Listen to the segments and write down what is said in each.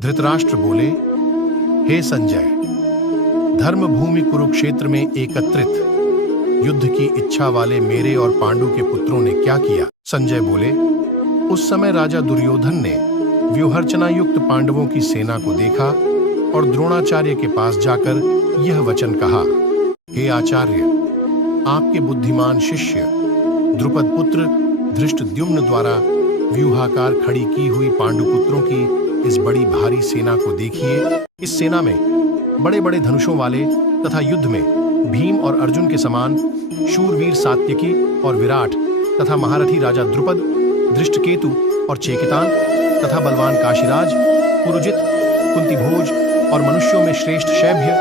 धृतराष्ट्र बोले, हे संजय, धर्म भूमि कुरुक्षेत्र में एकत्रित युद्ध की इच्छा वाले मेरे और पांडु के पुत्रों ने क्या किया? संजय बोले, उस समय राजा दुर्योधन ने व्यूहरचना युक्त पांडवों की सेना को देखा और द्रोणाचार्य के पास जाकर यह वचन कहा, हे आचार्य, आपके बुद्धिमान शिष्य द्रुपद पुत्र धृष्टद्युम्न द्वारा व्यूहाकार खड़ी की हुई पांडुपुत्रों की इस बड़ी भारी सेना को देखिए। इस सेना में बड़े बड़े धनुषों वाले तथा युद्ध में भीम और अर्जुन के समान शूरवीर सात्यकी और विराट तथा महारथी राजा द्रुपद, धृष्टकेतु और चेकितान तथा बलवान काशीराज, पुरुजित, कुंतीभोज और मनुष्यों में श्रेष्ठ शैभ्य,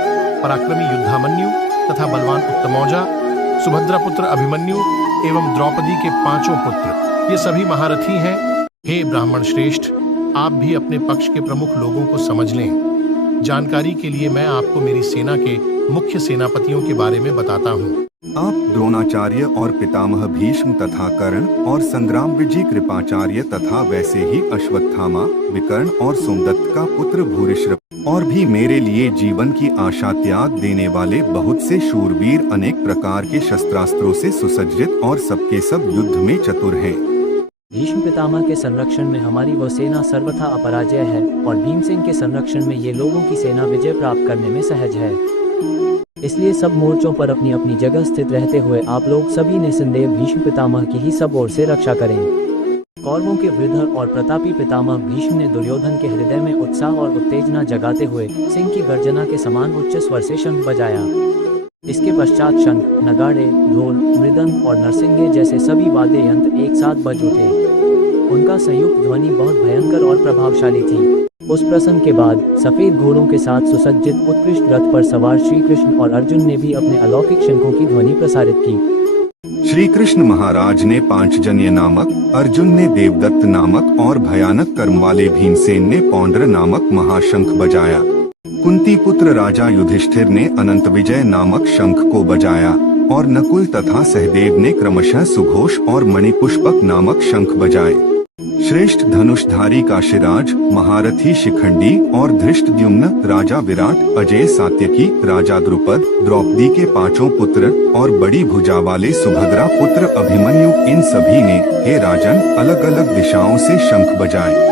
पराक्रमी युद्धामन्यु तथा बलवान उत्तमौजा, सुभद्रा पुत्र अभिमन्यु एवं द्रौपदी के 5 पुत्र, ये सभी महारथी हैं। हे ब्राह्मण श्रेष्ठ, आप भी अपने पक्ष के प्रमुख लोगों को समझ लें। जानकारी के लिए मैं आपको मेरी सेना के मुख्य सेनापतियों के बारे में बताता हूँ। आप द्रोणाचार्य और पितामह भीष्म तथा कर्ण और संग्राम विजय कृपाचार्य तथा वैसे ही अश्वत्थामा, विकर्ण और सोमदत्त का पुत्र भूरिश्रव और भी मेरे लिए जीवन की आशा त्याग देने वाले बहुत से शूरवीर अनेक प्रकार के शस्त्रास्त्रों से सुसज्जित और सबके सब युद्ध में चतुर हैं। भीष्म पितामह के संरक्षण में हमारी वह सेना सर्वथा अपराजय है और भीमसेन के संरक्षण में ये लोगों की सेना विजय प्राप्त करने में सहज है। इसलिए सब मोर्चों पर अपनी अपनी जगह स्थित रहते हुए आप लोग सभी निसंदेह भीष्म पितामह की ही सब ओर से रक्षा करें। कौरवों के वृद्ध और प्रतापी पितामह भीष्म ने दुर्योधन के हृदय में उत्साह और उत्तेजना जगाते हुए सिंह की गर्जना के समान उच्च स्वर से शंख बजाया। इसके पश्चात शंख, नगाड़े, ढोल, मृदंग और नरसिंगे जैसे सभी वाद्य यंत्र एक साथ बज उठे। उनका संयुक्त ध्वनि बहुत भयंकर और प्रभावशाली थी। उस प्रसंग के बाद सफेद घोड़ों के साथ सुसज्जित उत्कृष्ट रथ पर सवार श्री कृष्ण और अर्जुन ने भी अपने अलौकिक शंखों की ध्वनि प्रसारित की। श्री कृष्ण महाराज ने पांचजन्य नामक, अर्जुन ने देवदत्त नामक और भयानक कर्म वाले भीमसेन ने पौंड्र नामक महाशंख बजाया। कुंती पुत्र राजा युधिष्ठिर ने अनंत विजय नामक शंख को बजाया और नकुल तथा सहदेव ने क्रमशः सुघोष और मणिपुष्पक नामक शंख बजाए। श्रेष्ठ धनुषधारी काशीराज, महारथी शिखंडी और धृष्टद्युम्न, राजा विराट, अजय सात्यकी, राजा द्रुपद, द्रौपदी के 5 पुत्र और बड़ी भुजा वाले सुभद्रा पुत्र अभिमन्यु, इन सभी ने, हे राजन, अलग अलग दिशाओं से शंख बजाए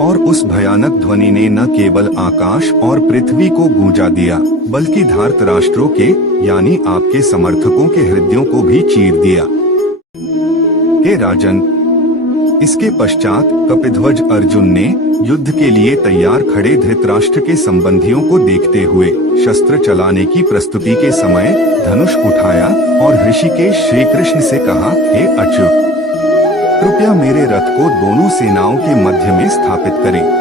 और उस भयानक ध्वनि ने न केवल आकाश और पृथ्वी को गूंजा दिया बल्कि धृतराष्ट्रों के यानी आपके समर्थकों के हृदयों को भी चीर दिया। हे राजन, इसके पश्चात कपिध्वज अर्जुन ने युद्ध के लिए तैयार खड़े धृतराष्ट्र के संबंधियों को देखते हुए शस्त्र चलाने की प्रस्तुति के समय धनुष उठाया और ऋषिकेश श्री कृष्ण से कहा, हे अच्युत, कृपया मेरे रथ को दोनों सेनाओं के मध्य में स्थापित करें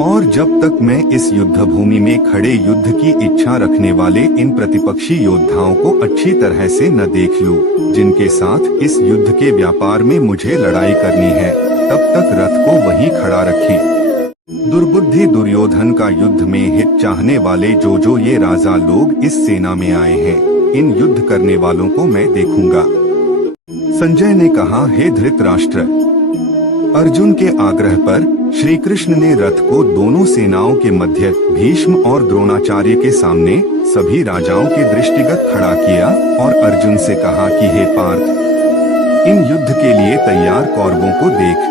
और जब तक मैं इस युद्ध भूमि में खड़े युद्ध की इच्छा रखने वाले इन प्रतिपक्षी योद्धाओं को अच्छी तरह से न देख लूं, जिनके साथ इस युद्ध के व्यापार में मुझे लड़ाई करनी है, तब तक रथ को वहीं खड़ा रखें। दुर्बुद्धि दुर्योधन का युद्ध में हित चाहने वाले जो ये राजा लोग इस सेना में आए हैं, इन युद्ध करने वालों को मैं देखूंगा। संजय ने कहा, हे धृतराष्ट्र, अर्जुन के आग्रह पर श्री कृष्ण ने रथ को दोनों सेनाओं के मध्य भीष्म और द्रोणाचार्य के सामने सभी राजाओं के दृष्टिगत खड़ा किया और अर्जुन से कहा कि हे पार्थ, इन युद्ध के लिए तैयार कौरवों को देख।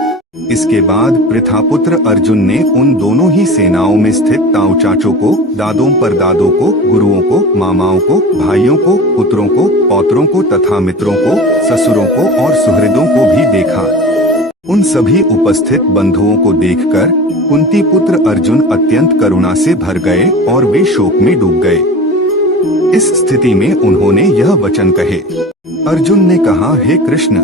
इसके बाद पृथापुत्र अर्जुन ने उन दोनों ही सेनाओं में स्थित ताऊ चाचों को, दादों परदादों को, गुरुओं को, मामाओं को, भाइयों को, पुत्रों को, पौत्रों को तथा मित्रों को, ससुरों को और सुहृदों को भी देखा। उन सभी उपस्थित बंधुओं को देखकर कुंती पुत्र अर्जुन अत्यंत करुणा से भर गए और वे शोक में डूब गए। इस स्थिति में उन्होंने यह वचन कहे। अर्जुन ने कहा, हे कृष्ण,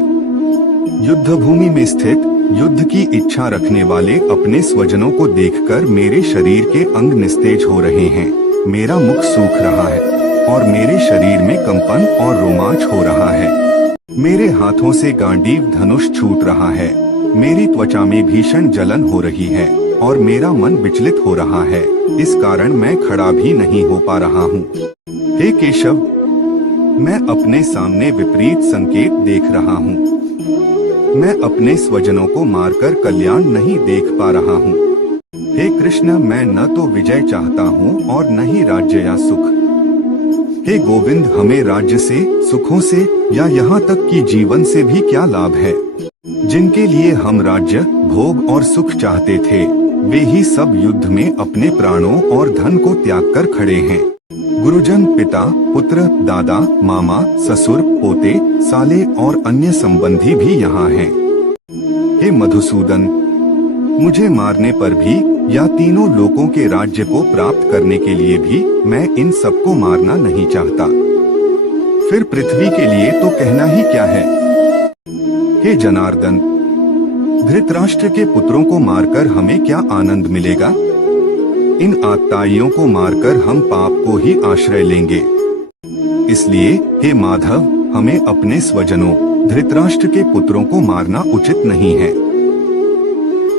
युद्ध भूमि में स्थित युद्ध की इच्छा रखने वाले अपने स्वजनों को देखकर मेरे शरीर के अंग निस्तेज हो रहे हैं। मेरा मुख सूख रहा है और मेरे शरीर में कंपन और रोमांच हो रहा है। मेरे हाथों से गांडीव धनुष छूट रहा है। मेरी त्वचा में भीषण जलन हो रही है और मेरा मन विचलित हो रहा है। इस कारण मैं खड़ा भी नहीं हो पा रहा हूँ। हे केशव, मैं अपने सामने विपरीत संकेत देख रहा हूँ। मैं अपने स्वजनों को मारकर कल्याण नहीं देख पा रहा हूँ। हे कृष्ण, मैं न तो विजय चाहता हूँ और न ही राज्य या सुख। हे गोविंद, हमें राज्य से, सुखों से या यहाँ तक कि जीवन से भी क्या लाभ है। जिनके लिए हम राज्य, भोग और सुख चाहते थे, वे ही सब युद्ध में अपने प्राणों और धन को त्याग कर खड़े हैं। गुरुजन, पिता, पुत्र, दादा, मामा, ससुर, पोते, साले और अन्य संबंधी भी यहाँ हैं। हे मधुसूदन, मुझे मारने पर भी या तीनों लोकों के राज्य को प्राप्त करने के लिए भी मैं इन सबको मारना नहीं चाहता। फिर पृथ्वी के लिए तो कहना ही क्या है। हे जनार्दन, धृतराष्ट्र के पुत्रों को मारकर हमें क्या आनंद मिलेगा। इन आत्ताइयों को मारकर हम पाप को ही आश्रय लेंगे। इसलिए हे माधव, हमें अपने स्वजनों धृतराष्ट्र के पुत्रों को मारना उचित नहीं है।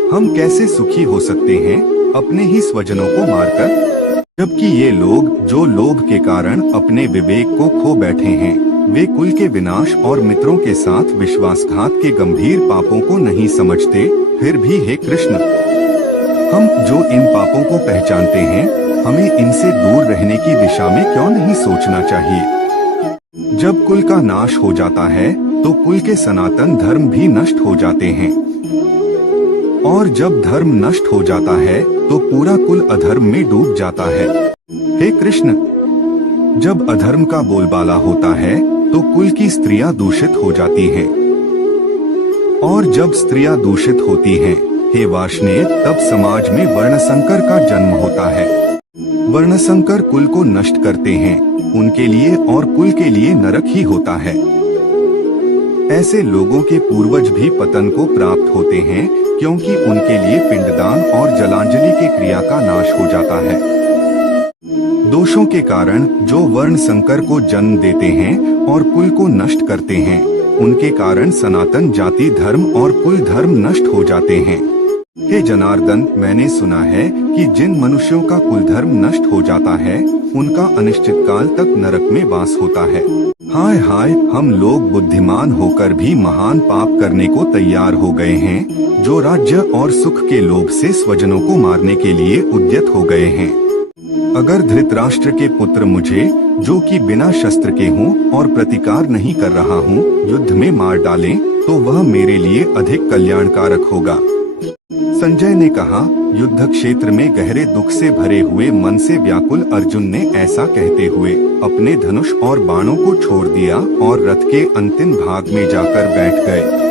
हम कैसे सुखी हो सकते हैं अपने ही स्वजनों को मारकर, जबकि ये लोग जो लोभ के कारण अपने विवेक को खो बैठे हैं, वे कुल के विनाश और मित्रों के साथ विश्वासघात के गंभीर पापों को नहीं समझते। फिर भी हे कृष्ण, हम जो इन पापों को पहचानते हैं, हमें इनसे दूर रहने की दिशा में क्यों नहीं सोचना चाहिए। जब कुल का नाश हो जाता है तो कुल के सनातन धर्म भी नष्ट हो जाते हैं, और जब धर्म नष्ट हो जाता है तो पूरा कुल अधर्म में डूब जाता है। हे कृष्ण, जब अधर्म का बोलबाला होता है तो कुल की स्त्रियां दूषित हो जाती हैं, और जब स्त्रियां दूषित होती हैं, हे वार्ष्णेय, तब समाज में वर्णसंकर का जन्म होता है। वर्णसंकर कुल को नष्ट करते हैं, उनके लिए और कुल के लिए नरक ही होता है। ऐसे लोगों के पूर्वज भी पतन को प्राप्त होते हैं, क्योंकि उनके लिए पिंडदान और जलांजलि के क्रिया का नाश हो जाता है। दोषों के कारण जो वर्ण संकर को जन्म देते हैं और कुल को नष्ट करते हैं, उनके कारण सनातन जाति धर्म और कुल धर्म नष्ट हो जाते हैं। हे जनार्दन, मैंने सुना है कि जिन मनुष्यों का कुल धर्म नष्ट हो जाता है, उनका अनिश्चित काल तक नरक में वास होता है। हाय हाय, हम लोग बुद्धिमान होकर भी महान पाप करने को तैयार हो गए हैं, जो राज्य और सुख के लोभ से स्वजनों को मारने के लिए उद्यत हो गए हैं। अगर धृतराष्ट्र के पुत्र मुझे, जो कि बिना शस्त्र के हूँ और प्रतिकार नहीं कर रहा हूँ, युद्ध में मार डालें, तो वह मेरे लिए अधिक कल्याणकारक होगा। संजय ने कहा, युद्ध क्षेत्र में गहरे दुख से भरे हुए मन से व्याकुल अर्जुन ने ऐसा कहते हुए अपने धनुष और बाणों को छोड़ दिया और रथ के अंतिम भाग में जाकर बैठ गए।